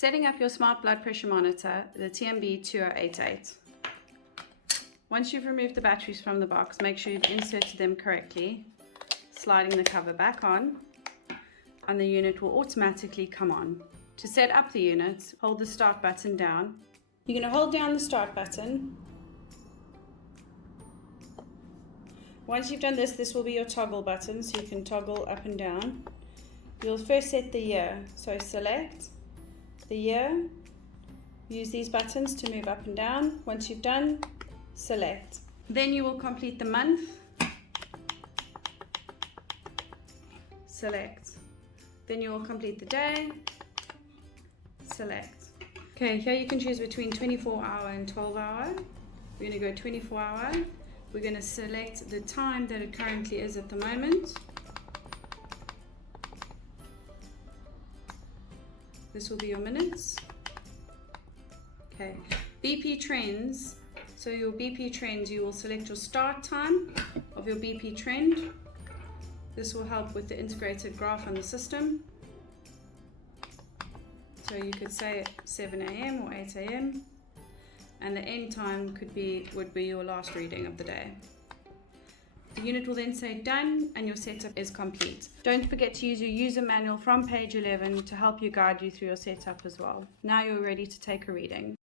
Setting up your smart blood pressure monitor, the TMB-2088. Once you've removed the batteries from the box, make sure you've inserted them correctly, sliding the cover back on, and the unit will automatically come on. To set up the unit, hold the start button down. You're going to hold down the start button. Once you've done this, this will be your toggle button, so you can toggle up and down. You'll first set the year, so select the year. Use these buttons to move up and down. Once you've done, select. Then you will complete the month. Select. Then you will complete the day. Select. Okay, here you can choose between 24-hour and 12-hour. We're going to go 24-hour. We're going to select the time that it currently is at the moment. This will be your minutes. Okay, BP trends. So your BP trends, you will select your start time of your BP trend. This will help with the integrated graph on the system. So you could say 7 a.m. or 8 a.m. and the end time would be your last reading of the day. The unit will then say done and your setup is complete. Don't forget to use your user manual from page 11 to help you guide you through your setup as well. Now you're ready to take a reading.